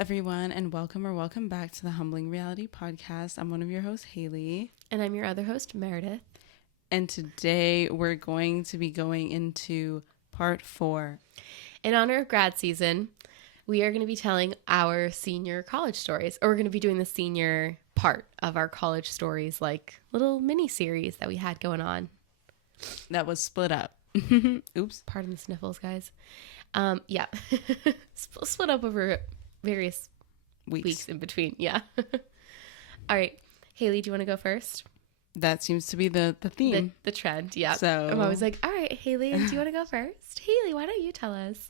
everyone, and welcome back to the Humbling Reality Podcast. I'm one of your hosts, Haley. And I'm your other host, Meredith. And today we're going to be going into part 4. In honor of grad season, we are going to be telling our senior college stories. Or we're going to be doing the senior part of our college stories, like little mini series that we had going on. That was split up. Oops. Pardon the sniffles, guys. Yeah. Split up over various weeks in between. Yeah. All right. Haley, do you want to go first? That seems to be the theme. The trend, yeah. So I'm always like, all right, Haley, do you want to go first? Haley, why don't you tell us?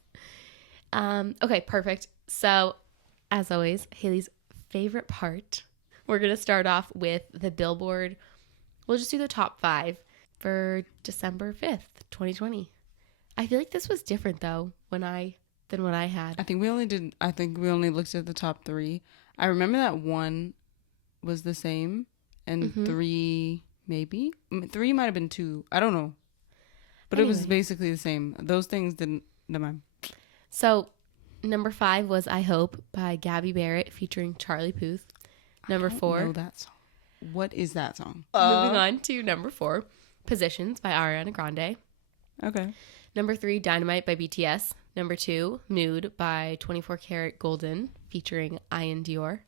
Okay, perfect. So, as always, Haley's favorite part. We're going to start off with the Billboard. We'll just do the top 5 for December 5th, 2020. I feel like this was different, though, than what I had. I think we only looked at the top 3. I remember that 1 was the same. And 3, maybe? 3 might have been 2. I don't know. But anyway. It was basically the same. Those things didn't... Never mind. So, number 5 was I Hope by Gabby Barrett featuring Charlie Puth. Number 4... I don't know that song. What is that song? Moving on to number 4, Positions by Ariana Grande. Okay. Number 3, Dynamite by BTS. Number 2, Mood by 24 Karat Golden featuring Ian Dior.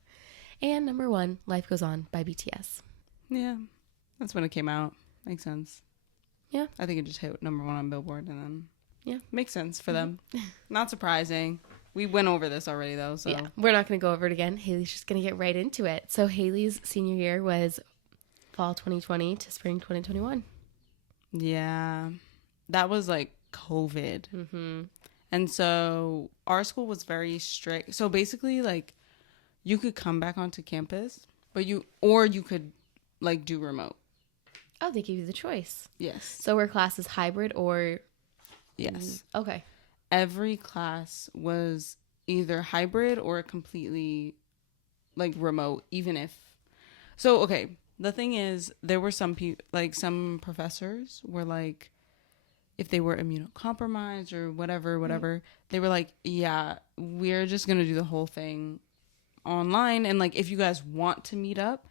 And number 1, Life Goes On by BTS. Yeah, that's when it came out. Makes sense. Yeah. I think it just hit number 1 on Billboard and then... Yeah. Makes sense for them. Not surprising. We went over this already though, so... Yeah, we're not going to go over it again. Haley's just going to get right into it. So Haley's senior year was fall 2020 to spring 2021. Yeah. That was like COVID. Mm-hmm. And so our school was very strict. So basically like you could come back onto campus, but you could like do remote. Oh, they gave you the choice. Yes. So were classes hybrid or... Yes. Okay. Every class was either hybrid or completely like remote, even if... So, okay. The thing is, there were some people, like some professors were like, if they were immunocompromised or whatever, they were like, yeah, we're just going to do the whole thing online. And like, if you guys want to meet up,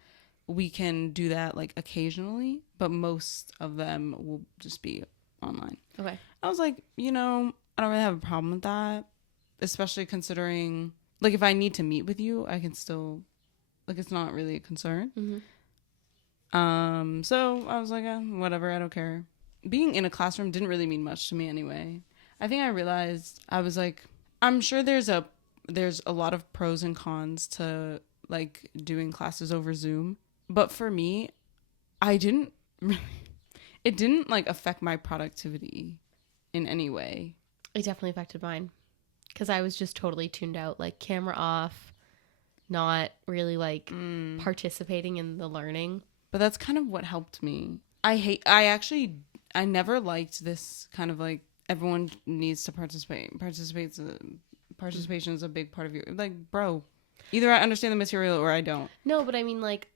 we can do that like occasionally, but most of them will just be online. Okay. I was like, I don't really have a problem with that, especially considering like if I need to meet with you, I can still like it's not really a concern. Mm-hmm. So I was like, whatever, I don't care. Being in a classroom didn't really mean much to me anyway. I think I realized I was like, I'm sure there's a lot of pros and cons to like doing classes over Zoom. But for me, it didn't like affect my productivity in any way. It definitely affected mine because I was just totally tuned out, like camera off, not really like participating in the learning. But that's kind of what helped me. I never liked this kind of like everyone needs to participate. Participation is a big part of your, like, bro, either I understand the material or I don't. No, but I mean like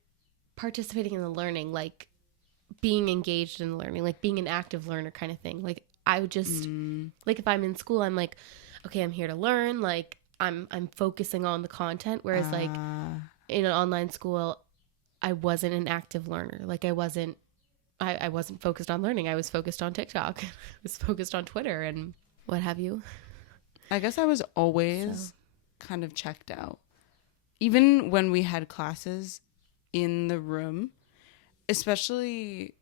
participating in the learning, like being engaged in the learning, like being an active learner kind of thing. Like I would just like if I'm in school, I'm like, okay, I'm here to learn. Like I'm focusing on the content. Whereas like in an online school, I wasn't an active learner. Like I wasn't focused on learning. I was focused on TikTok. I was focused on Twitter and what have you. I guess I was always kind of checked out. Even when we had classes in the room, especially,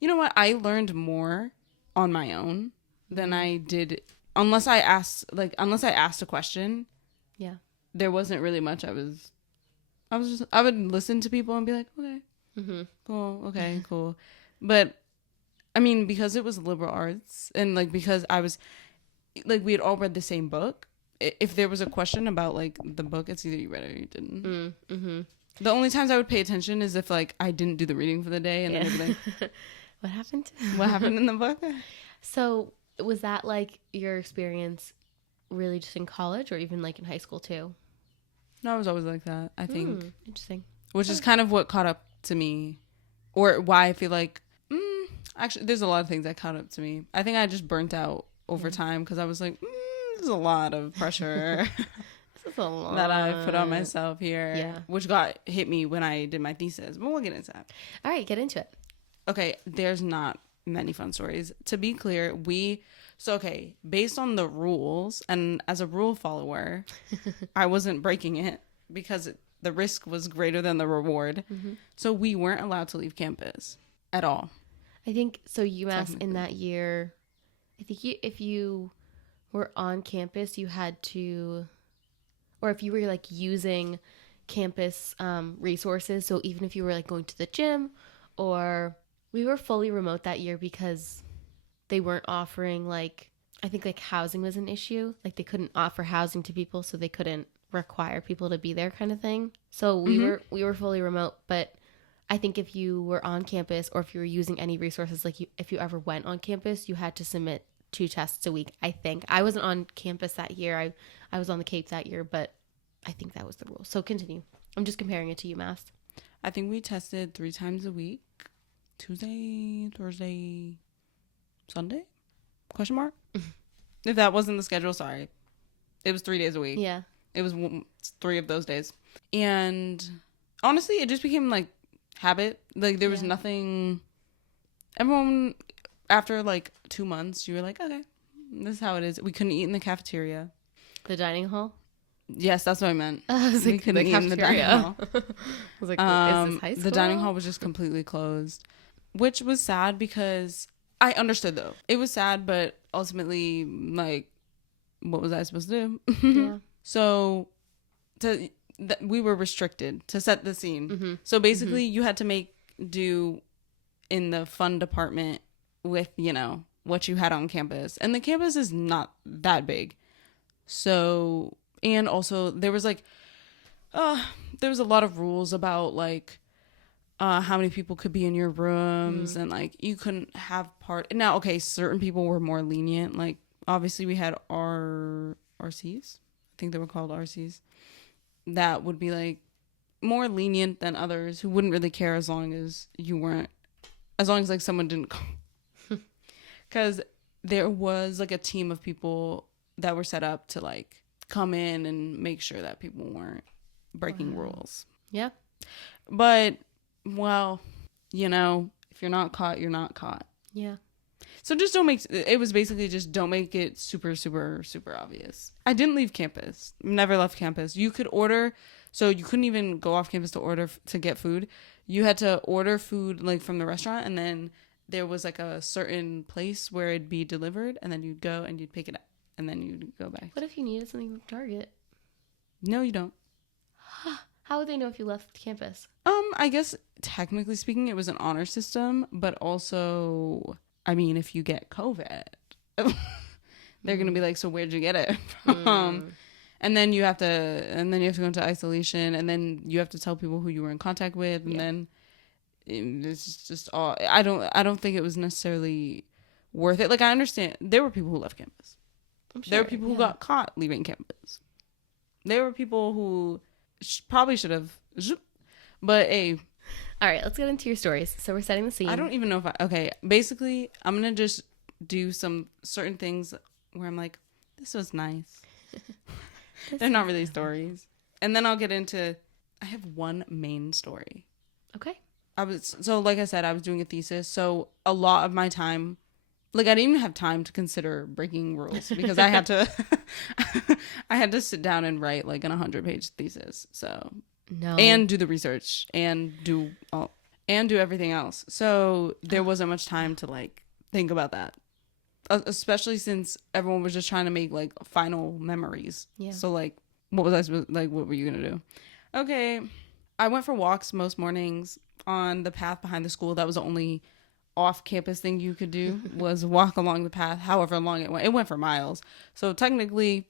you know what? I learned more on my own than I did unless I asked a question. Yeah. There wasn't really much I would listen to people and be like, okay, cool, okay, cool. But I mean, because it was liberal arts and like because I was like we had all read the same book. If there was a question about like the book, it's either you read it or you didn't. Mm-hmm. The only times I would pay attention is if like I didn't do the reading for the day and then I'd be like, what happened? What happened in the book? So was that like your experience really just in college or even like in high school too? No, I was always like that, I think. Interesting. Which is kind of what caught up to me or why I feel like, actually, there's a lot of things that caught up to me. I think I just burnt out over time because I was like, this is a lot of pressure. This is That's a lot that I put on myself here. Yeah. Which hit me when I did my thesis. But we'll get into that. All right, get into it. Okay, there's not many fun stories. To be clear, based on the rules, and as a rule follower, I wasn't breaking it because the risk was greater than the reward. Mm-hmm. So we weren't allowed to leave campus at all. I think so. UMass in that year, I think if you were on campus, you had to, or if you were like using campus resources. So even if you were like going to the gym, or we were fully remote that year because they weren't offering like, I think like housing was an issue. Like they couldn't offer housing to people, so they couldn't require people to be there, kind of thing. So we were fully remote, but I think if you were on campus or if you were using any resources, like if you ever went on campus, you had to submit 2 tests a week. I think I wasn't on campus that year. I was on the Cape that year, but I think that was the rule. So continue. I'm just comparing it to UMass. I think we tested 3 times a week. Tuesday, Thursday, Sunday? Question mark? If that wasn't the schedule, sorry. It was 3 days a week. Yeah. It was 3 of those days. And honestly, it just became like habit. Like there was nothing. Everyone, after like 2 months, you were like, okay, this is how it is. We couldn't eat in the cafeteria. The dining hall? Yes, that's what I meant. I was like, we couldn't eat in the dining hall. I was like, is this high school? The dining hall was just completely closed, which was sad because I understood though. It was sad, but ultimately, like, what was I supposed to do? Yeah. So we were restricted to set the scene. Mm-hmm. So basically you had to make do in the fun department with, what you had on campus. And the campus is not that big. So, and also there was like, there was a lot of rules about like, how many people could be in your rooms and like you couldn't have now, okay, certain people were more lenient. Like obviously we had RCs. I think they were called RCs. That would be like more lenient than others who wouldn't really care as long as like someone didn't come. Because there was like a team of people that were set up to like come in and make sure that people weren't breaking rules. Yeah. But, well, if you're not caught, you're not caught. Yeah. So just it was basically just don't make it super, super, super obvious. I didn't leave campus. Never left campus. You could order, so you couldn't even go off campus to get food. You had to order food like from the restaurant, and then there was like a certain place where it'd be delivered, and then you'd go and you'd pick it up, and then you'd go back. What if you needed something from Target? No, you don't. How would they know if you left campus? I guess technically speaking, it was an honor system, but also, I mean, if you get COVID, they're gonna be like, "So where'd you get it from?" And then you have to go into isolation, and then you have to tell people who you were in contact with, and then it's just all. I don't think it was necessarily worth it. Like I understand there were people who left campus. I'm sure, there were people who got caught leaving campus. There were people who probably should have, but hey. All right, let's get into your stories. So we're setting the scene. I don't even know okay, basically, I'm going to just do some certain things where I'm like, this was nice. They're not really stories. And then I'll get into, I have one main story. Okay. Like I said, I was doing a thesis. So a lot of my time, like I didn't even have time to consider breaking rules because I had to sit down and write like an 100-page thesis. So. No. And do the research and do everything else. So there wasn't much time to like think about that, especially since everyone was just trying to make like final memories. Yeah. So like, what were you gonna do? Okay, I went for walks most mornings on the path behind the school. That was the only off-campus thing you could do was walk along the path. However long it went. It went for miles. So technically,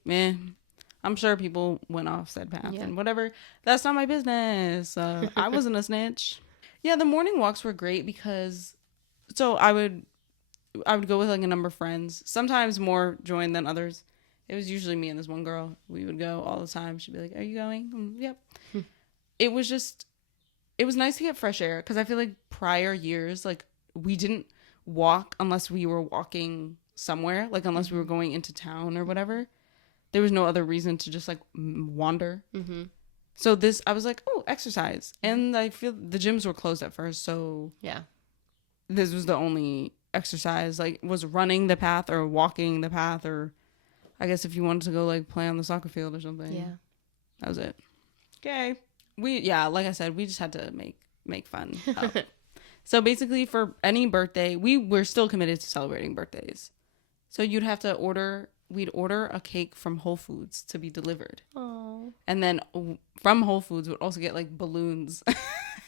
I'm sure people went off said path and whatever. That's not my business. I wasn't a snitch. Yeah, the morning walks were great because I would go with like a number of friends. Sometimes more joined than others. It was usually me and this one girl. We would go all the time. She'd be like, "Are you going?" Yep. It was nice to get fresh air because I feel like prior years, like we didn't walk unless we were walking somewhere, like unless we were going into town or whatever. There was no other reason to just like wander. Mm-hmm. So this, I was like, oh, exercise. And I feel the gyms were closed at first. So Yeah. this was the only exercise, like was running the path or walking the path, or I guess if you wanted to go like play on the soccer field or something. Yeah. That was it. Okay. Like I said, we just had to make fun. So basically for any birthday, we're still committed to celebrating birthdays. So we'd order a cake from Whole Foods to be delivered. Oh. And then from Whole Foods, we'd also get like balloons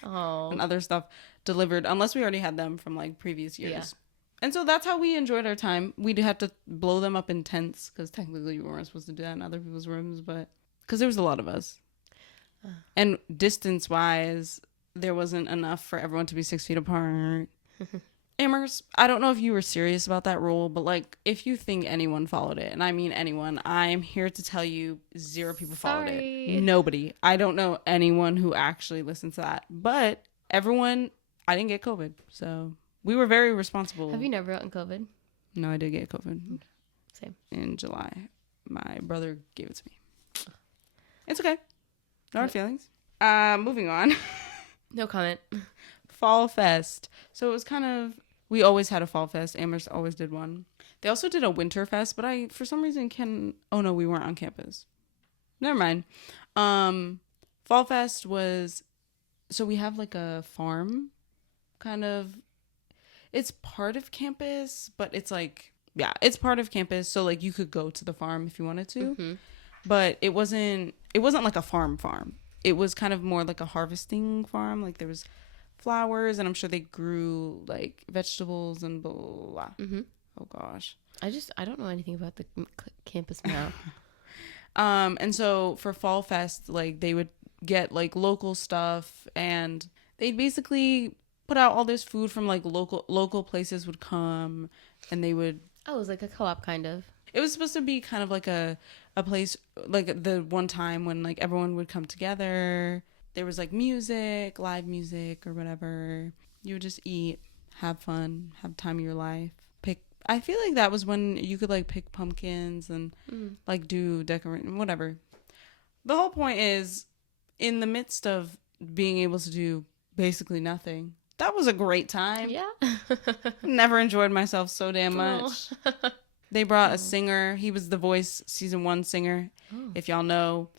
and other stuff delivered, unless we already had them from like previous years. Yeah. And so that's how we enjoyed our time. We'd have to blow them up in tents because technically we weren't supposed to do that in other people's rooms, but because there was a lot of us. And distance wise, there wasn't enough for everyone to be 6 feet apart. Amers, I don't know if you were serious about that rule, but like if you think anyone followed it, and I mean anyone, I'm here to tell you 0 people followed it. Nobody. I don't know anyone who actually listened to that. But everyone, I didn't get COVID. So we were very responsible. Have you never gotten COVID? No, I did get COVID. Same. In July. My brother gave it to me. It's okay. No hard feelings. Moving on. No comment. Fall Fest. So it was kind of, we always had a Fall Fest. Amherst always did one. They also did a Winter Fest, but I, for some reason, oh no, we weren't on campus. Never mind. Fall Fest was, so we have like a farm, kind of, it's part of campus, but it's like, yeah, it's part of campus. So like you could go to the farm if you wanted to, Mm-hmm. but it wasn't like a farm. It was kind of more like a harvesting farm. Like there was flowers, and I'm sure they grew like vegetables and blah, blah, blah. Mm-hmm. Oh gosh. I don't know anything about the campus now. And so for Fall Fest, like they would get like local stuff, and they'd basically put out all this food from like local places would come, and they would. Oh, it was like a co-op kind of. It was supposed to be kind of like a place, like the one time when like everyone would come together. There was like music, live music or whatever. You would just eat, have fun, have time of your life. I feel like that was when you could like pick pumpkins and like do decorating, whatever. The whole point is, in the midst of being able to do basically nothing, that was a great time. Yeah. Never enjoyed myself so damn much. Oh. They brought a singer. He was The Voice season 1 singer. Oh. If y'all know,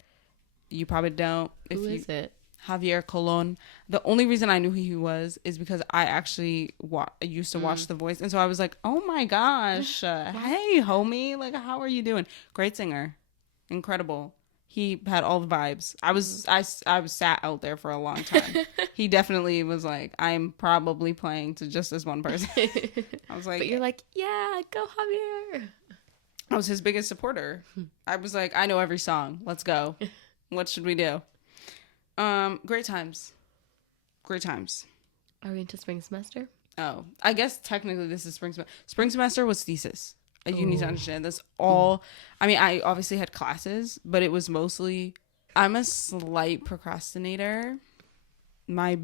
you probably don't. Who is it? Javier Colon. The only reason I knew who he was is because I actually used to watch The Voice. And so I was like, oh my gosh. Hey, homie. Like, how are you doing? Great singer. Incredible. He had all the vibes. I was sat out there for a long time. He definitely was like, I'm probably playing to just this one person. I was like, But you're like, yeah, go Javier. I was his biggest supporter. I was like, I know every song. Let's go. What should we do? Great times. Are we into spring semester? Oh, I guess technically this is spring semester. Spring semester was thesis. You need to understand this all. I mean, I obviously had classes, but it was mostly, I'm a slight procrastinator. My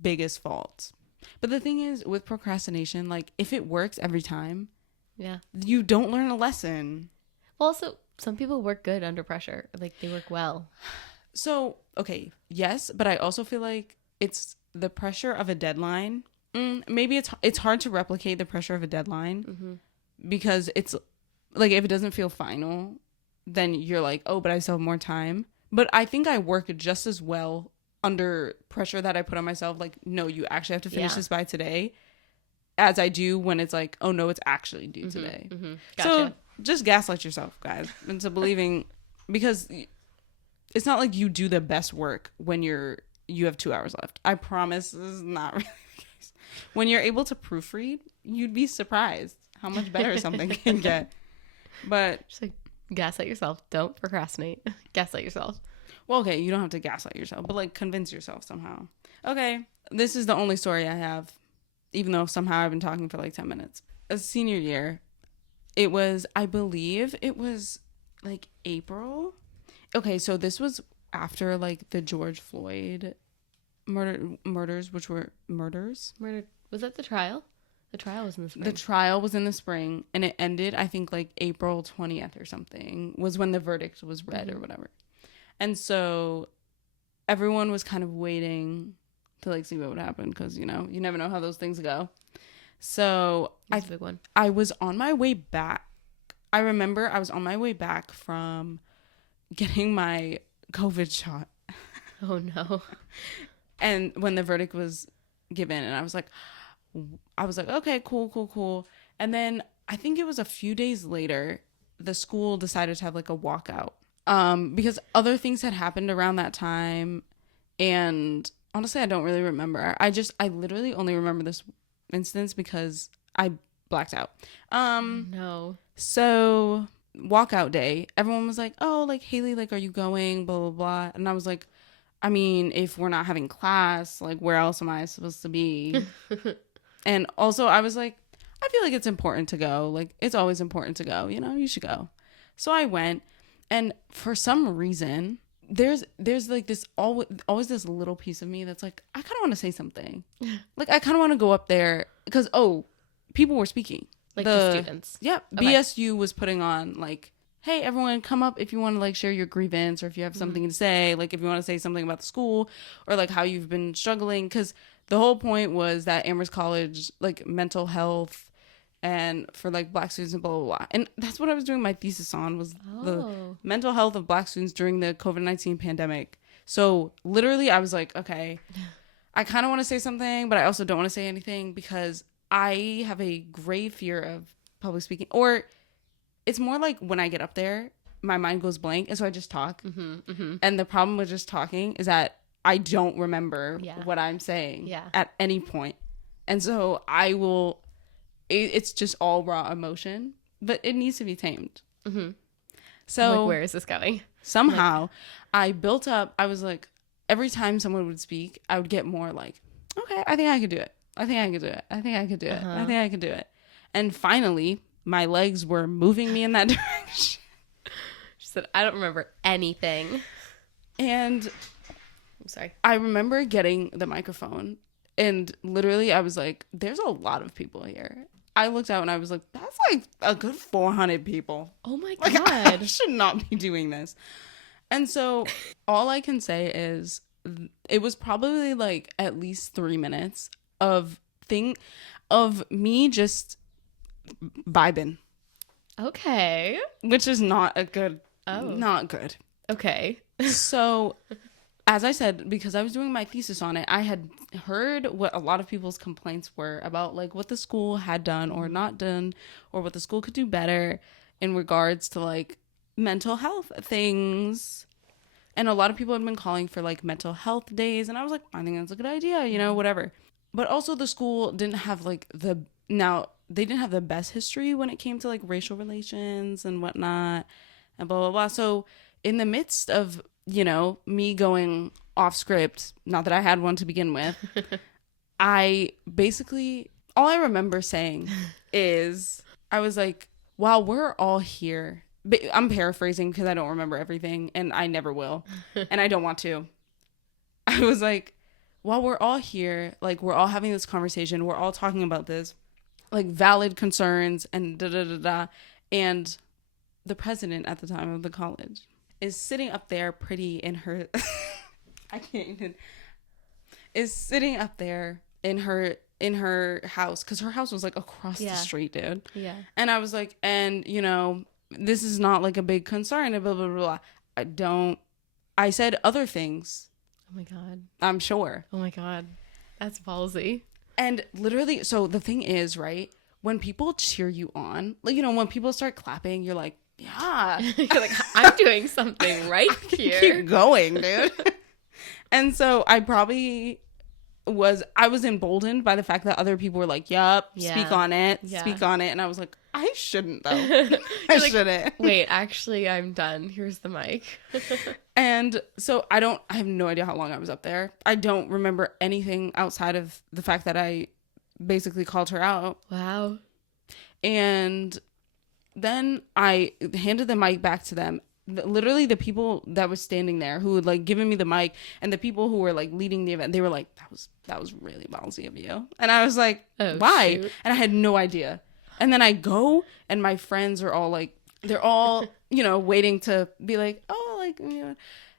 biggest fault. But the thing is with procrastination, like if it works every time, Yeah. you don't learn a lesson. Well, also, some people work good under pressure. Like, they work well. So, okay, yes, but I also feel like it's the pressure of a deadline. Maybe it's hard to replicate the pressure of a deadline because it's like if it doesn't feel final, then you're like, oh, but I still have more time. But I think I work just as well under pressure that I put on myself. Like, no, you actually have to finish this by today, as I do when it's like, oh no, it's actually due today. Gotcha. So just gaslight yourself, guys, into believing, because it's not like you do the best work when you have 2 hours left. I promise this is not really the case. When you're able to proofread, you'd be surprised how much better something can get. But Just like, gaslight yourself. Don't procrastinate. Gaslight yourself. well, okay, you don't have to gaslight yourself, but like convince yourself somehow. Okay, this is the only story I have, even though somehow I've been talking for like 10 minutes. A senior year, I believe it was like April. Okay, so this was after like the George Floyd murders, which were murders. Murder. Was that the trial? The trial was in the spring. The trial was in the spring, and it ended, I think, like April 20th or something, was when the verdict was read or whatever. And so everyone was kind of waiting to like see what would happen because, you know, you never know how those things go. So That's a big one. I was on my way back. I remember I was on my way back from getting my COVID shot. Oh, no. And when the verdict was given, and I was like, okay, cool. And then I think it was a few days later, the school decided to have like a walkout. Because other things had happened around that time. And honestly, I don't really remember. I literally only remember this instance because I blacked out. No. So walkout day, everyone was like, oh, like, Haley, like, are you going? Blah, blah, blah. And I was like, I mean, if we're not having class, like, where else am I supposed to be? And also I was like, I feel like it's important to go. Like, it's always important to go, you know, you should go. So I went, and for some reason, there's like this always this little piece of me that's like, I kind of want to say something. Like, I kind of want to go up there because, people were speaking. Like the students. Yep. Okay. BSU was putting on like, hey, everyone, come up if you want to like share your grievance, or if you have something to say, like if you want to say something about the school or like how you've been struggling. Because the whole point was that Amherst College, like mental health and for like Black students and blah, blah, blah. And that's what I was doing my thesis on, was the mental health of Black students during the COVID-19 pandemic. So literally I was like, okay, I kind of want to say something, but I also don't want to say anything because I have a grave fear of public speaking. Or it's more like when I get up there, my mind goes blank, and so I just talk. And the problem with just talking is that I don't remember what I'm saying at any point. And so it's just all raw emotion, but it needs to be tamed. So like, where is this going? Somehow I built up, I was like, every time someone would speak, I would get more like, okay, I think I could do it. I think I could do it. I think I could do it. I think I could do it. And finally, my legs were moving me in that direction. She said, I don't remember anything. And I'm sorry. I remember getting the microphone, and literally I was like, there's a lot of people here. I looked out and I was like, that's like a good 400 people. Oh my God. God. I should not be doing this. And so all I can say is it was probably like at least 3 minutes of me just vibing. Okay. Which is not good. Okay. So as I said, because I was doing my thesis on it, I had heard what a lot of people's complaints were about, like what the school had done or not done, or what the school could do better in regards to like mental health things. And a lot of people had been calling for like mental health days, and I was like, I think that's a good idea, you know, whatever. But also the school didn't have like they didn't have the best history when it came to like racial relations and whatnot and blah, blah, blah. So in the midst of, you know, me going off script, not that I had one to begin with, I basically, all I remember saying is, I was like, while we're all here, I'm paraphrasing because I don't remember everything and I never will. And I don't want to. I was like, while we're all here, like we're all having this conversation, we're all talking about this, like valid concerns and da da da da. And the president at the time of the college is sitting up there pretty in her I can't even is sitting up there in her house, because her house was like across the street, dude. Yeah. And I was like, and you know, this is not like a big concern and blah blah blah. I said other things. Oh my God. I'm sure. Oh my God. That's ballsy. And literally, so the thing is, right, when people cheer you on, like, you know, when people start clapping, you're like, yeah. You're like, I'm doing something right here. Keep going, dude. And so I was emboldened by the fact that other people were like, yup, speak on it. And I was like, I shouldn't though. I shouldn't. Wait, actually, I'm done. Here's the mic. And so I have no idea how long I was up there. I don't remember anything outside of the fact that I basically called her out. Wow. And then I handed the mic back to them. literally the people that was standing there who had like given me the mic and the people who were like leading the event, they were like, that was really ballsy of you. And I was like, why? Shoot. And I had no idea. And then I go and my friends are all like, they're all, you know, waiting to be like, oh, like, you know,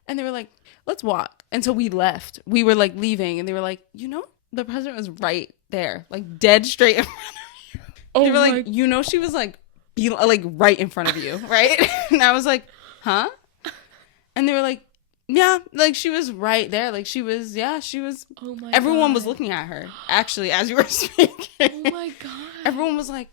and they were like, let's walk. And so we left. We were like leaving and they were like, you know, the president was right there, like dead straight in front of you. Oh, they were like, you know, she was like right in front of you, right? And I was like, huh? And they were like, yeah, like she was right there. Like she was. Oh my Everyone God. was looking at her, actually, as you were speaking. Oh my God. Everyone was like,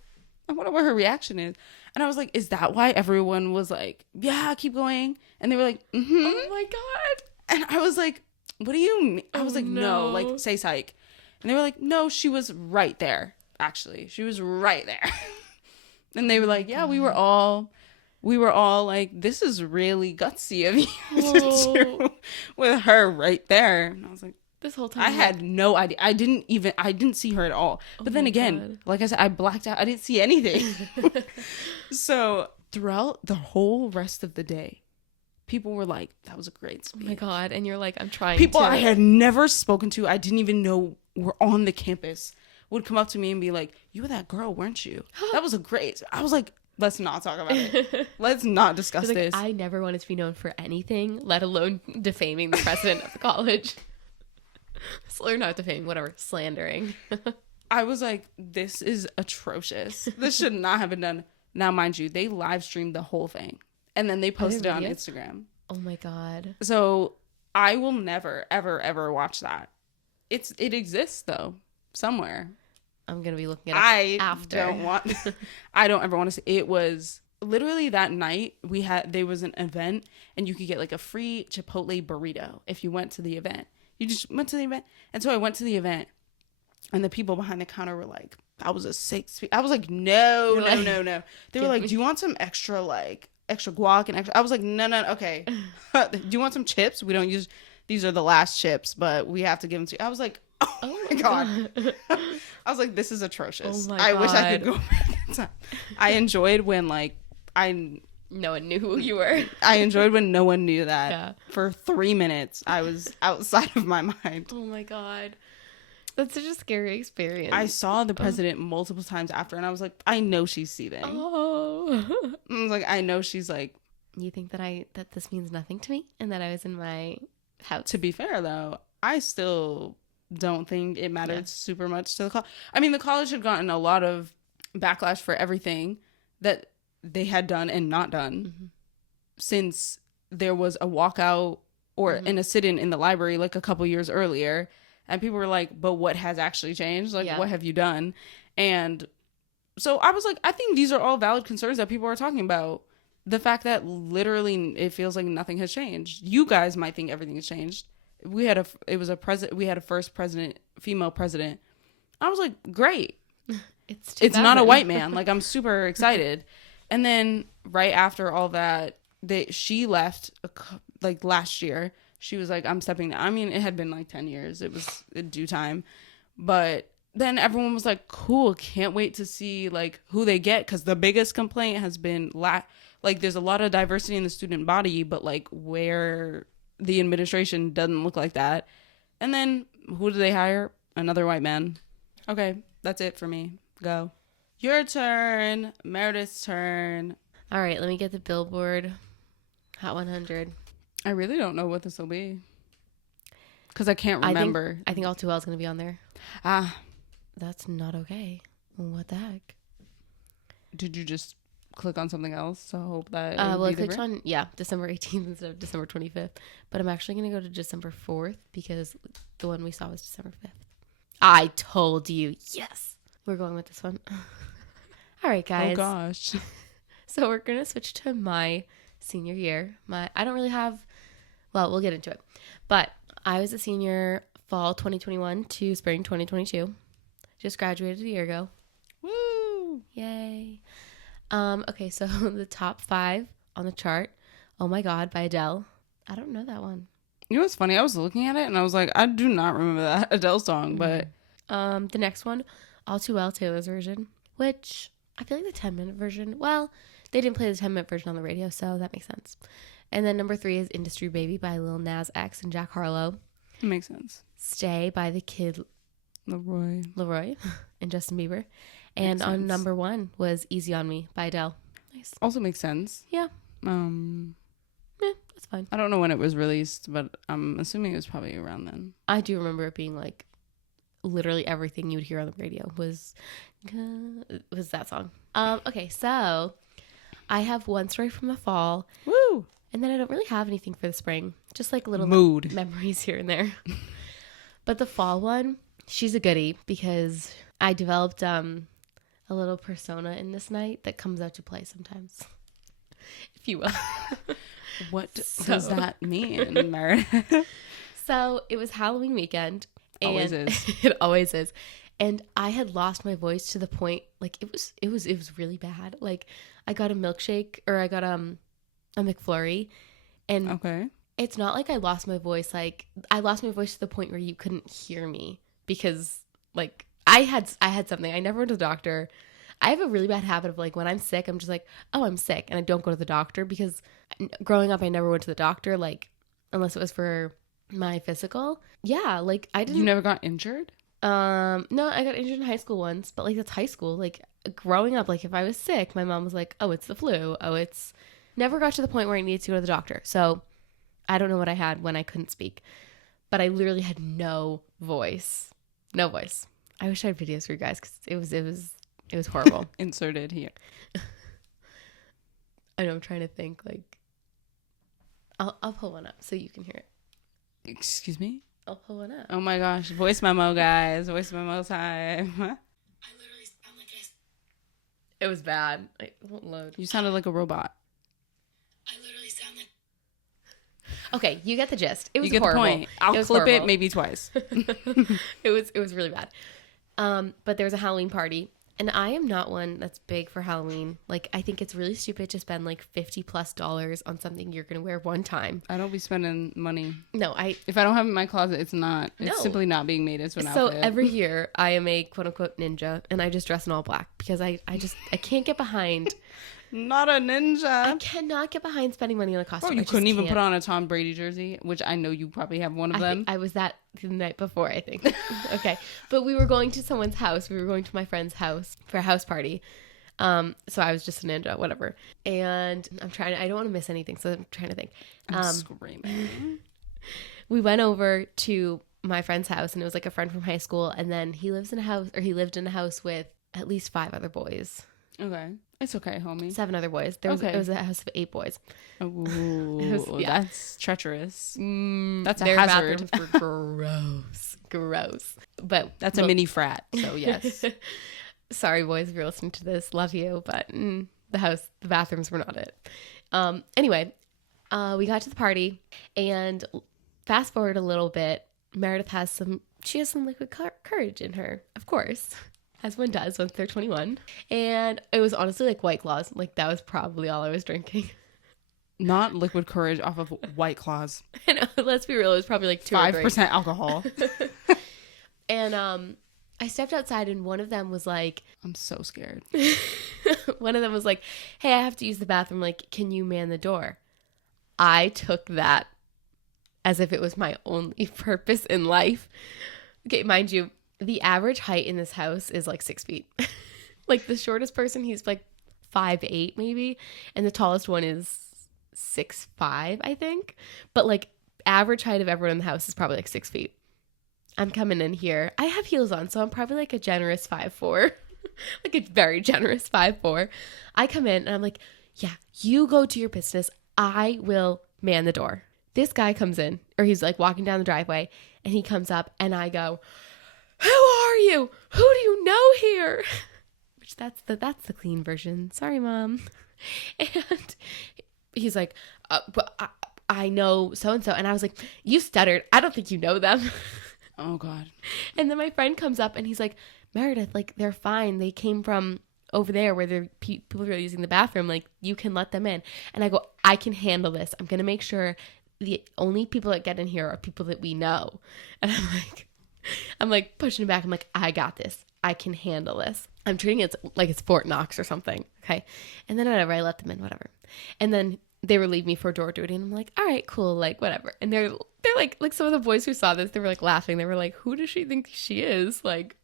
I wonder what her reaction is. And I was like, is that why everyone was like, yeah, keep going? And they were like, mm-hmm. Oh my God. And I was like, what do you mean? I was like, no, like, say psych. And they were like, no, she was right there, actually. She was right there. And they were like, yeah, we were all like, this is really gutsy of you to do with her right there. And I was like, this whole time I had no idea. I didn't see her at all. But then again, God. like I said, I blacked out. I didn't see anything. So throughout the whole rest of the day, people were like, that was a great speech. Oh my God. And you're like, I'm trying People to. I had never spoken to, I didn't even know were on the campus, would come up to me and be like, you were that girl, weren't you? That was a great. I was like, let's not talk about it. Let's not discuss Like, this. I never wanted to be known for anything, let alone defaming the president of the college. Or not defaming, whatever, slandering. I was like, this is atrocious. This should not have been done. Now, mind you, they live streamed the whole thing. And then they posted it on Instagram. Oh my God. So I will never, ever, ever watch that. It exists, though, somewhere. I'm going to be looking at it after. I don't ever want to see. It was literally that night there was an event and you could get like a free Chipotle burrito if you went to the event. You just went to the event. And so I went to the event and the people behind the counter were like, that was a sick speech. I was like, no. They were like, do you want some extra guac and extra? I was like, no, okay. Do you want some chips? We don't use, these are the last chips, but we have to give them to you. I was like, oh my God. I was like, this is atrocious. Oh my I God. wish I could go back in time. I enjoyed when no one knew who you were. I enjoyed when no one knew that. Yeah. For 3 minutes, I was outside of my mind. Oh my God. That's such a scary experience. I saw the president multiple times after, and I was like, I know she's seething. Oh. I was like, I know she's like. You think that this means nothing to me and that I was in my house? To be fair, though, I still don't think it mattered super much to the college. I mean, the college had gotten a lot of backlash for everything that they had done and not done since there was a walkout or in a sit-in in the library like a couple years earlier. And people were like, but what has actually changed? Like, what have you done? And so I was like, I think these are all valid concerns that people are talking about. The fact that literally it feels like nothing has changed. You guys might think everything has changed. We had a first president, female president. I was like, great. It's not a white man. Like, I'm super excited. And then right after all that, she left like last year. She was like, I'm stepping down. I mean, it had been like 10 years. It was in due time. But then everyone was like, cool, can't wait to see like who they get. Because the biggest complaint has been like there's a lot of diversity in the student body, but like where the administration doesn't look like that. And then who do they hire? Another white man. Okay, that's it for me. Go. Your turn. Meredith's turn. All right, let me get the Billboard Hot 100. I really don't know what this will be. Because I can't remember. I think All Too Well is going to be on there. Ah. That's not okay. What the heck? Did you just click on something else to hope that I clicked on December 18th instead of December 25th, but I'm actually going to go to December 4th because the one we saw was December 5th. I told you. Yes. We're going with this one. All right, guys. Oh gosh. So we're going to switch to my senior year. I don't really have, well, we'll get into it. But I was a senior fall 2021 to spring 2022. Just graduated a year ago. Woo! Yay. Okay, so the top 5 on the chart. Oh My God by Adele. I don't know that one. You know what's funny? I was looking at it and I was like, I do not remember that Adele song, but the next one, All Too Well, Taylor's version, which I feel like the 10-minute version. Well, they didn't play the 10-minute version on the radio, so that makes sense. And then number 3 is Industry Baby by Lil Nas X and Jack Harlow. Makes sense. Stay by the Kid Leroy and Justin Bieber. And Makes on sense. number 1 was Easy on Me by Adele. Nice. Also makes sense. Yeah. That's fine. I don't know when it was released, but I'm assuming it was probably around then. I do remember it being like literally everything you would hear on the radio was that song. Okay, so I have one story from the fall. Woo! And then I don't really have anything for the spring. Just like little Mood. memories here and there. But the fall one, she's a goodie because I developed a little persona in this night that comes out to play sometimes. If you will. What does that mean, Meredith? So it was Halloween weekend. And Always is. It always is. And I had lost my voice to the point, like it was really bad. Like I got a milkshake or I got a McFlurry, and Okay. it's not like I lost my voice. Like I lost my voice to the point where you couldn't hear me because like I had something. I never went to the doctor. I have a really bad habit of like when I'm sick, I'm just like, oh, I'm sick, and I don't go to the doctor because growing up I never went to the doctor like unless it was for my physical. Yeah, like I didn't. You never got injured? No, I got injured in high school once, but like that's high school. Like growing up, like if I was sick, my mom was like, "Oh, it's the flu." Oh, it's never got to the point where I needed to go to the doctor. So I don't know what I had when I couldn't speak, but I literally had no voice. No voice. I wish I had videos for you guys because it was horrible. Inserted here. I know I'm trying to think like I'll pull one up so you can hear it. Excuse me? I'll pull one up. Oh my gosh. Voice memo, guys. Voice memo time. I literally sound like this. It was bad. It won't load. You sounded like a robot. I literally sound like. Okay, you get the gist. It was You get horrible. the point. I'll It was clip horrible. it maybe twice. It was really bad. But there was a Halloween party, and I am not one that's big for Halloween. Like I think it's really stupid to spend like $50+ on something you're gonna wear one time. I don't be spending money. No, If I don't have it in my closet, it's not. It's No. simply not being made into an so outfit. every year I am a quote unquote ninja, and I just dress in all black because I can't get behind. Not a I ninja. cannot get behind spending money on a costume. Bro, I you just couldn't even can't. put on a Tom Brady jersey, which I know you probably have one of them. I was that the night before, I think. Okay. But we were going to someone's house. We were going to my friend's house for a house party. So I was just a ninja, whatever. And I don't want to miss anything. So I'm trying to think. I'm screaming. We went over to my friend's house, and it was like a friend from high school. And then he lived in a house with at least 5 other boys. Okay. It's okay, homie. 7 other boys. Okay. It was a house of 8 boys. Ooh, yeah. that's treacherous. That's a Their hazard. bathrooms were gross. But That's a mini frat. So yes. Sorry, boys, if you're listening to this, love you, but the bathrooms were not it. Anyway, we got to the party, and fast forward a little bit, Meredith has some liquid courage in her, of course, as one does once they're 21. And it was honestly like White Claws. Like that was probably all I was drinking. Not liquid courage off of White Claws. I know, let's be real, it was probably like 2 or 3. 5% alcohol. And I stepped outside, and one of them was like, I'm so scared. one of them was like, hey, I have to use the bathroom. Like, can you man the door? I took that as if it was my only purpose in life. Okay, mind you, the average height in this house is like 6 feet. Like the shortest person, he's like 5'8" maybe. And the tallest one is 6'5", I think. But like average height of everyone in the house is probably like 6 feet. I'm coming in here. I have heels on, so I'm probably like a generous 5'4", like a very generous 5'4". I come in and I'm like, yeah, you go do your business. I will man the door. This guy comes in, or he's like walking down the driveway, and he comes up, and I go, who are you? Who do you know here? Which that's the clean version. Sorry, Mom. And he's like, but I know so-and-so. And I was like, you stuttered. I don't think you know them. Oh, God. And then my friend comes up and he's like, Meredith, like, they're fine. They came from over there where the people are using the bathroom. Like, you can let them in. And I go, I can handle this. I'm going to make sure the only people that get in here are people that we know. And I'm like pushing it back. I'm like, I got this. I can handle this. I'm treating it like it's Fort Knox or something. Okay. And then whatever, I let them in, whatever. And then they relieved me for door duty. And I'm like, all right, cool. Like, whatever. And they're like some of the boys who saw this, they were like laughing. They were like, who does she think she is? Like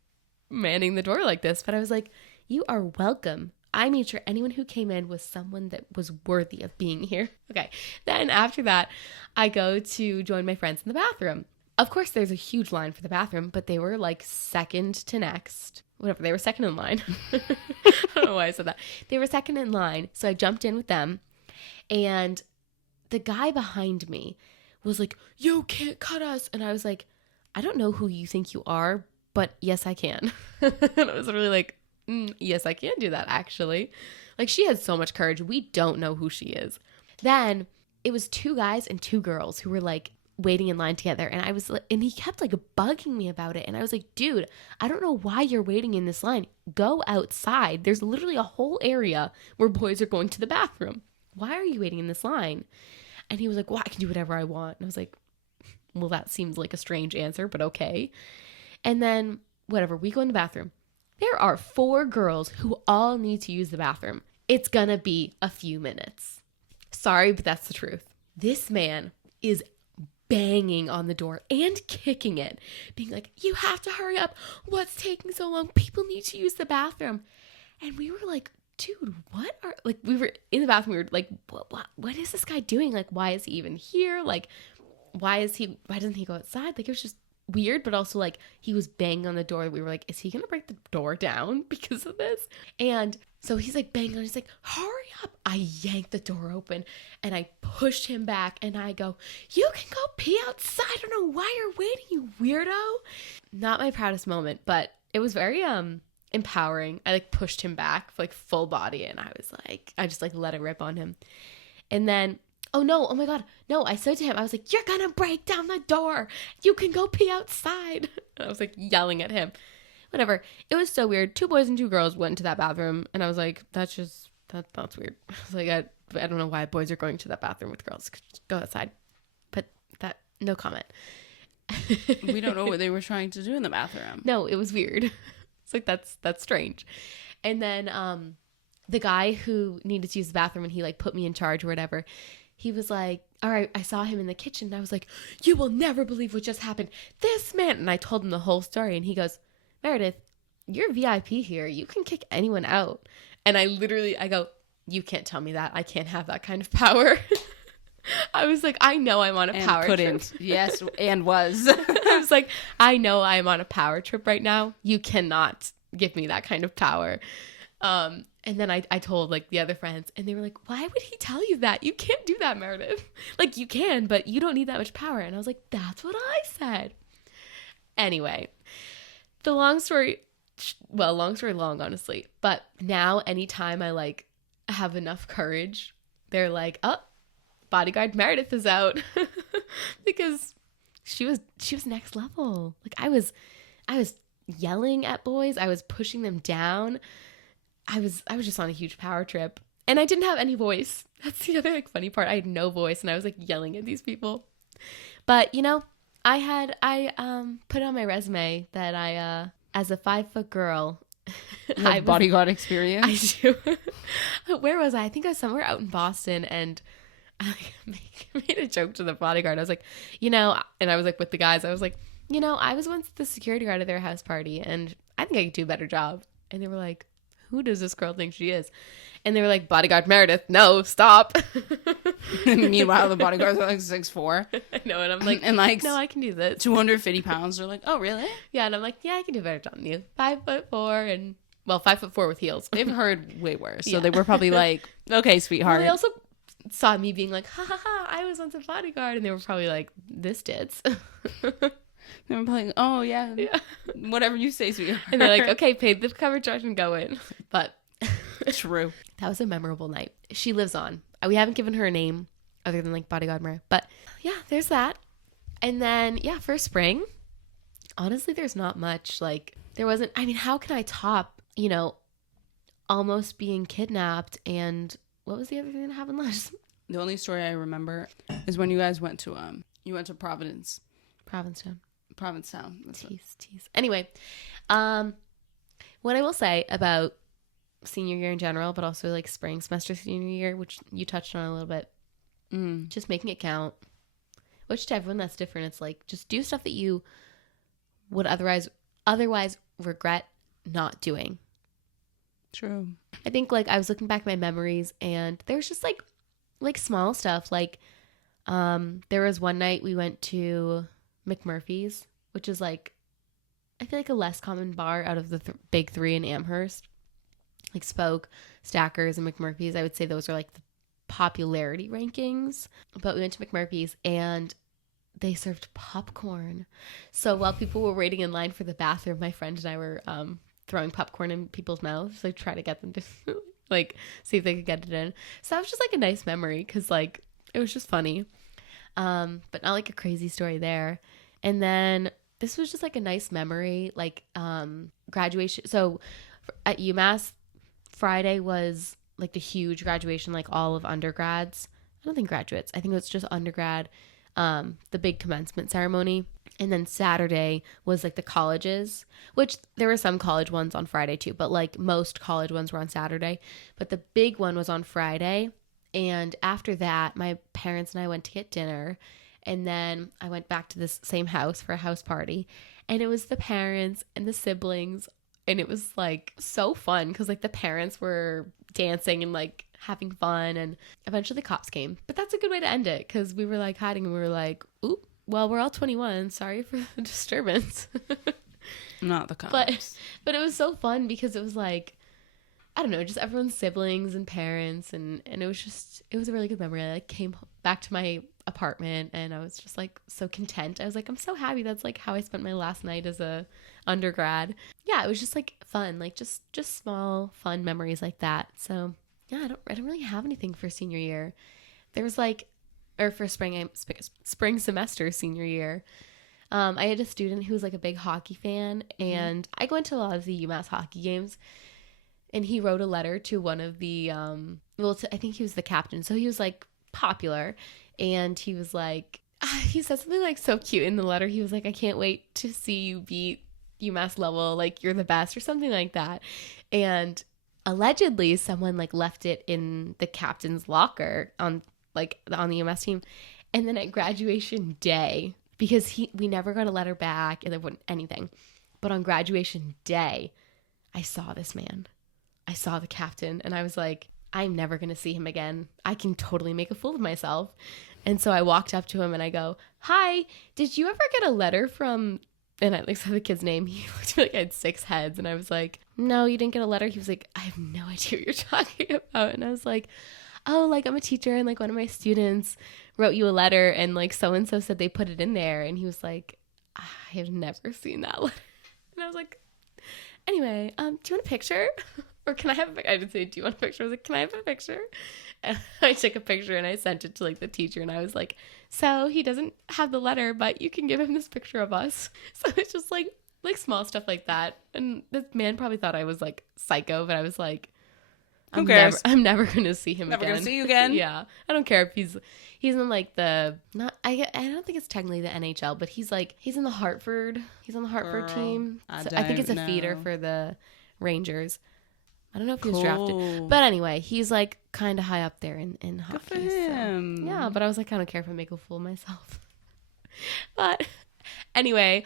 manning the door like this. But I was like, you are welcome. I made sure anyone who came in was someone that was worthy of being here. Okay. Then after that, I go to join my friends in the bathroom. Of course, there's a huge line for the bathroom, but they were like second to next. Whatever, they were second in line. I don't know why I said that. They were second in line. So I jumped in with them. And the guy behind me was like, you can't cut us. And I was like, I don't know who you think you are, but yes, I can. And I was really like, yes, I can do that, actually. Like, she has so much courage. We don't know who she is. Then it was 2 guys and 2 girls who were like waiting in line together. And he kept like bugging me about it. And I was like, dude, I don't know why you're waiting in this line. Go outside. There's literally a whole area where boys are going to the bathroom. Why are you waiting in this line? And he was like, well, I can do whatever I want. And I was like, well, that seems like a strange answer, but okay. And then whatever, we go in the bathroom. There are 4 girls who all need to use the bathroom. It's gonna be a few minutes. Sorry, but that's the truth. This man is banging on the door and kicking it, being like, you have to hurry up. What's taking so long? People need to use the bathroom. And we were like, dude, we were in the bathroom. We were like, what is this guy doing? Like, why is he even here? Like, why doesn't he go outside? Like, it was just weird, but also like he was banging on the door. We were like, is he gonna break the door down because of this? And so he's like banging on. He's like, hurry up. I yanked the door open and I pushed him back and I go, you can go pee outside. I don't know why you're waiting, you weirdo. Not my proudest moment, but it was very empowering. I like pushed him back like full body and I just like let it rip on him. And then oh my God. No, I said to him, I was like, you're gonna break down the door. You can go pee outside. And I was like yelling at him. Whatever. It was so weird. 2 boys and 2 girls went into that bathroom and I was like, that's weird. I was like, I don't know why boys are going to that bathroom with girls. Just go outside. But no comment. We don't know what they were trying to do in the bathroom. No, it was weird. It's like, that's strange. And then the guy who needed to use the bathroom and he like put me in charge or whatever, he was like, all right, I saw him in the kitchen and I was like, you will never believe what just happened. This man. And I told him the whole story and he goes, Meredith, you're VIP here. You can kick anyone out. And I go, you can't tell me that. I can't have that kind of power. I was like, I know I'm on a power trip. Yes, and was. I was like, I know I'm on a power trip right now. You cannot give me that kind of power. And then I told like the other friends and they were like, why would he tell you that? You can't do that, Meredith. Like you can, but you don't need that much power. And I was like, that's what I said. Anyway, long story long, honestly. But now anytime I like have enough courage, they're like, oh, bodyguard Meredith is out. Because she was next level. Like I was yelling at boys. I was pushing them down. I was just on a huge power trip and I didn't have any voice. That's the other like funny part. I had no voice and I was like yelling at these people. But you know, I put on my resume that I as a 5-foot girl, I bodyguard experience. I do. Where was I? I think I was somewhere out in Boston and I made a joke to the bodyguard. I was like, you know, and I was like with the guys, I was like, you know, I was once the security guard at their house party and I think I could do a better job. And they were like, who does this girl think she is? And they were like, bodyguard Meredith, no, stop. Meanwhile, the bodyguards are like 6'4". I know, and I'm like, and like, no, I can do this. 250 pounds. They're like, oh, really? Yeah, and I'm like, yeah, I can do a better job than you. 5'4", and well, 5'4" with heels. They've heard way worse, so they were probably like, okay, sweetheart. Well, they also saw me being like, ha ha ha, I was once a bodyguard, and they were probably like, this tits. They were like, oh yeah, whatever you say, sweetheart. And they're like, okay, pay the cover charge and go in. But true. That was a memorable night. She lives on. We haven't given her a name other than like bodyguard Mara. But yeah, there's that. And then yeah, for spring, honestly, there's not much. Like there wasn't. I mean, how can I top? You know, almost being kidnapped and what was the other thing that happened last? The only story I remember is when you guys went to Provincetown. Tease. Anyway, What I will say about senior year in general, but also like spring semester senior year, which you touched on a little bit, just making it count. Which to everyone that's different. It's like just do stuff that you would otherwise regret not doing. True. I think like I was looking back at my memories and there was just like small stuff. Like there was one night we went to McMurphy's, which is like I feel like a less common bar out of the big three in Amherst. Like Spoke, Stackers, and McMurphy's. I would say those are like the popularity rankings. But we went to McMurphy's and they served popcorn. So while people were waiting in line for the bathroom, my friend and I were throwing popcorn in people's mouths, like try to get them to like see if they could get it in. So that was just like a nice memory because like it was just funny, but not like a crazy story there. And then this was just like a nice memory, like graduation. So at UMass, Friday was like the huge graduation, like all of undergrads. I don't think graduates. I think it was just undergrad. The big commencement ceremony. And then Saturday was like the colleges, which there were some college ones on Friday too, but like most college ones were on Saturday. But the big one was on Friday. And after that, my parents and I went to get dinner. And then I went back to this same house for a house party. And it was the parents and the siblings. And it was like so fun because like the parents were dancing and like having fun. And eventually the cops came. But that's a good way to end it because we were like hiding and we were like, oop. Well, we're all 21. Sorry for the disturbance. Not the cops. But it was so fun because it was like, I don't know, just everyone's siblings and parents. And it was a really good memory. I like came back to my apartment and I was just like so content. I was like, I'm so happy. That's like how I spent my last night as a undergrad. Yeah, it was just like fun, like just small fun memories like that. So yeah, I don't really have anything for senior year. There was like, or for spring semester senior year, I had a student who was like a big hockey fan, and I go into a lot of the UMass hockey games, and he wrote a letter to one of the I think he was the captain, so he was like popular, and he was like he said something like so cute in the letter. He was like, I can't wait to see you beat UMass level, like you're the best, or something like that. And allegedly someone like left it in the captain's locker on the UMass team. And then at graduation day, because we never got a letter back and there wasn't anything, but on graduation day, I saw this man. I saw the captain and I was like, I'm never going to see him again. I can totally make a fool of myself. And so I walked up to him and I go, hi, did you ever get a letter from, and I like said the kid's name. He looked at me like I had 6 heads. And I was like, no, you didn't get a letter. He was like, I have no idea what you're talking about. And I was like, oh, like I'm a teacher and like one of my students wrote you a letter and like so-and-so said they put it in there. And he was like, I have never seen that letter. And I was like, anyway, do you want a picture? Or can I have I didn't say, do you want a picture? I was like, can I have a picture? And I took a picture and I sent it to like the teacher and I was like, so he doesn't have the letter, but you can give him this picture of us. So it's just like small stuff like that. And this man probably thought I was like psycho, but I was like, who cares? I'm never gonna see him never again. Never gonna see you again. Yeah, I don't care if he's in like the not. I don't think it's technically the NHL, but he's in the Hartford. He's on the Hartford team. So I think it's a feeder for the Rangers. I don't know if he was drafted, but anyway, he's like kind of high up there in hockey. Good for him. So, yeah, but I was like, I don't care if I make a fool of myself. But anyway,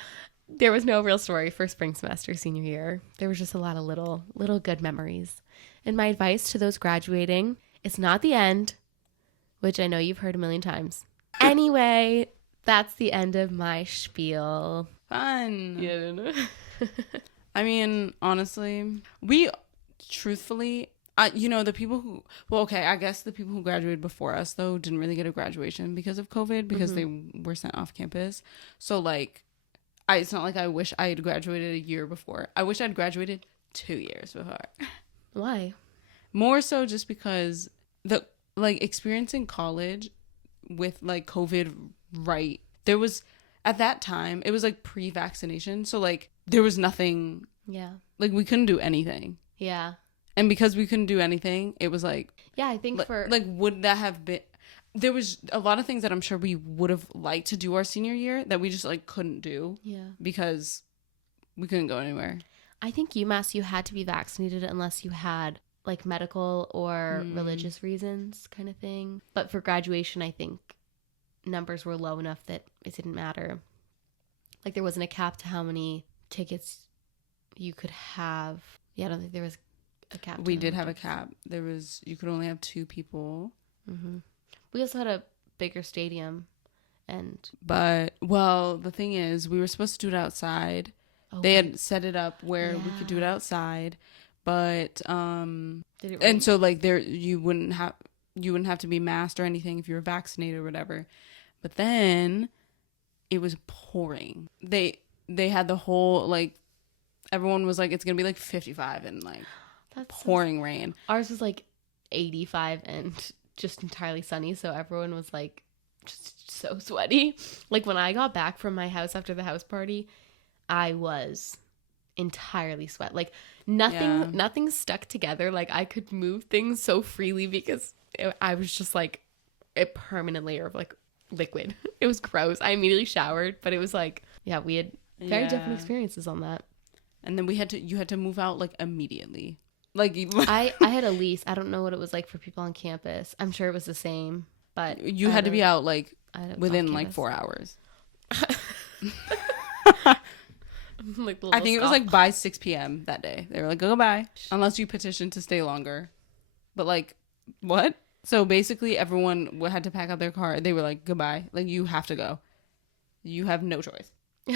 there was no real story for spring semester senior year. There was just a lot of little good memories. And my advice to those graduating, it's not the end, which I know you've heard a million times. Anyway, that's the end of my spiel. Fun. Yeah. I mean, honestly, truthfully, the people who, I guess the people who graduated before us, though, didn't really get a graduation because of COVID, because they were sent off campus. So, like, it's not like I wish I had graduated a year before. I wish I'd graduated 2 years before. Why? More so just because experiencing college with like COVID, right? There was, at that time, it was like pre-vaccination. So like there was nothing. Yeah. Like we couldn't do anything. Yeah. And because we couldn't do anything, it was like. Yeah, I think would that have been. There was a lot of things that I'm sure we would have liked to do our senior year that we just like couldn't do. Yeah. Because we couldn't go anywhere. I think UMass, you had to be vaccinated unless you had like medical or religious reasons kind of thing. But for graduation, I think numbers were low enough that it didn't matter. Like there wasn't a cap to how many tickets you could have. Yeah, I don't think there was a cap. We did have a cap. You could only have 2 people. Mm-hmm. We also had a bigger stadium. But, well, the thing is, we were supposed to do it outside. Oh, they had set it up where we could do it outside. But, and so, like, you wouldn't have to be masked or anything if you were vaccinated or whatever. But then it was pouring. They had the whole, like, everyone was like, it's going to be like 55 and like pouring rain. Ours was like 85 and just entirely sunny. So everyone was like just so sweaty. Like when I got back from my house after the house party, I was entirely sweat. Like nothing stuck together. Like I could move things so freely because I was just like a permanent layer of like liquid. It was gross. I immediately showered, but it was like, yeah, we had very different experiences on that. And then you had to move out like immediately. Like I had a lease. I don't know what it was like for people on campus. I'm sure it was the same, but you had to be out like within like 4 hours. Like I think it was like by 6 p.m. that day. They were like, go bye, unless you petitioned to stay longer. But like, what? So basically everyone had to pack up their car. They were like, goodbye. Like, you have to go. You have no choice. They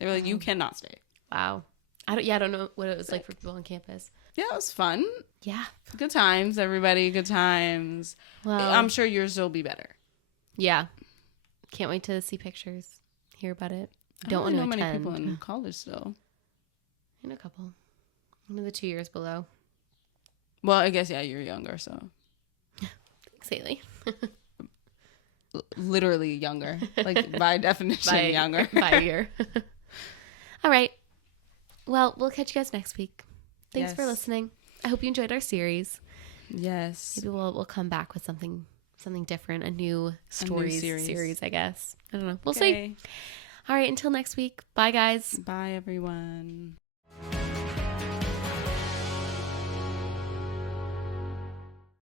were like, you cannot stay. Wow. I don't know what it was like for people on campus. Yeah, it was fun. Yeah. Good times, everybody. Good times. Well, I'm sure yours will be better. Yeah. Can't wait to see pictures, hear about it. Don't want to know many people in college still. In a couple. One of the 2 years below. Well, I guess, yeah, you're younger, so. Thanks, Haley. Literally younger. Like, by definition, younger. By a year. All right. Well, we'll catch you guys next week. Thanks for listening. I hope you enjoyed our series. Yes. Maybe we'll come back with something different, a new series, I guess. I don't know. We'll see. All right, until next week. Bye, guys. Bye, everyone.